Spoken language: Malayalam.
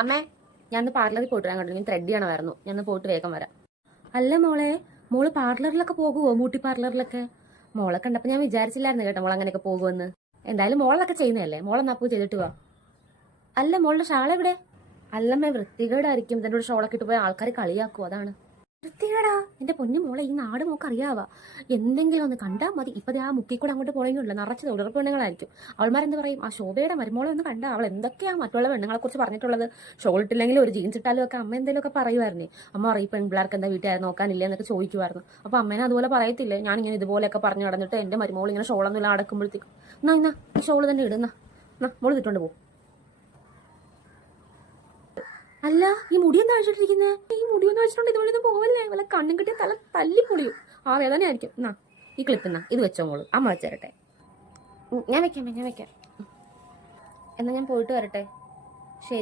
അമ്മേ, ഞാൻ പാർലറിൽ പോയിട്ട് വരാൻ കണ്ടു. ഞാൻ ത്രെഡ് ചെയ്യണമായിരുന്നു. ഞാൻ പോയിട്ട് വേഗം വരാം. അല്ല മോളെ, മോള് പാർലറിലൊക്കെ പോകുമോ? ബ്യൂട്ടി പാർലറിലൊക്കെ? മോളെ കണ്ടപ്പോൾ ഞാൻ വിചാരിച്ചില്ലായിരുന്നു കേട്ടോ മോൾ അങ്ങനെയൊക്കെ പോകുമെന്ന്. എന്തായാലും മോളൊക്കെ ചെയ്യുന്നതല്ലേ, മോളെന്നാ പോയി ചെയ്തിട്ട് പോവാ. അല്ല, മോളുടെ ഷാളെവിടെ? അല്ലമ്മേ, വൃത്തികേടായിരിക്കും. ഇതിൻ്റെ ഒരു ഷോളൊക്കെ ഇട്ട് പോയ ആൾക്കാർ കളിയാക്കും, അതാണ്. വൃത്തികേടാ? എന്റെ പൊന്നു മോളെ, ഈ നാട് മോക്ക് അറിയാവാ. എന്തെങ്കിലും ഒന്ന് കണ്ടാൽ മതി. ഇപ്പൊ ആ മുക്കിൽ കൂടെ അങ്ങോട്ട് പോയെങ്കിലുള്ള നിറച്ച് തൊഴിലുറപ്പ് പെണ്ണുങ്ങളായിരിക്കും. അവൾമാരെന്ത് പറയും? ആ ശോഭയുടെ മരുമോളെ ഒന്ന് കണ്ടാ അവൾ എന്തൊക്കെയാ മറ്റുള്ള പെണ്ണുങ്ങളെ കുറിച്ച് പറഞ്ഞിട്ടുള്ളത്. ഷോൾ ഇട്ടില്ലെങ്കിലും ഒരു ജീൻസ് ഇട്ടാലും ഒക്കെ അമ്മ എന്തെങ്കിലുമൊക്കെ പറയുമായിരുന്നേ. അമ്മ പറയും പെൺപിള്ളേർക്ക് എന്താ വീട്ടുകാർ നോക്കാനില്ല എന്നൊക്കെ ചോദിക്കുമായിരുന്നു. അപ്പൊ അമ്മേനെ അതുപോലെ പറയത്തില്ലേ? ഞാനിങ്ങനെ ഇതുപോലെയൊക്കെ പറഞ്ഞു നടന്നിട്ട് എന്റെ മരുമോൾ ഇങ്ങനെ ഷോളൊന്നും അടക്കുമ്പോഴത്തേക്കും എന്നാ ഈ ഷോള് തന്നെ ഇടുന്ന മോള് ഇട്ടുകൊണ്ട് പോകും. അല്ല, ഈ മുടിയൊന്നും അഴിച്ചിട്ടിരിക്കുന്നേ? ഈ മുടിയൊന്നും അഴിച്ചിട്ടുണ്ട് ഇതുവഴിയൊന്നും പോവല്ലേ? വല്ല കണ്ണും കിട്ടിയ തല തല്ലി പൊളിയും. ആ വേദനയായിരിക്കും. എന്നാ ഈ ക്ലിപ്പ് ഇത് വെച്ചോ മോള്. അമ്മ വെച്ചേരട്ടെ. ഞാൻ വെക്കാം. എന്നാ ഞാൻ പോയിട്ട് വരട്ടെ.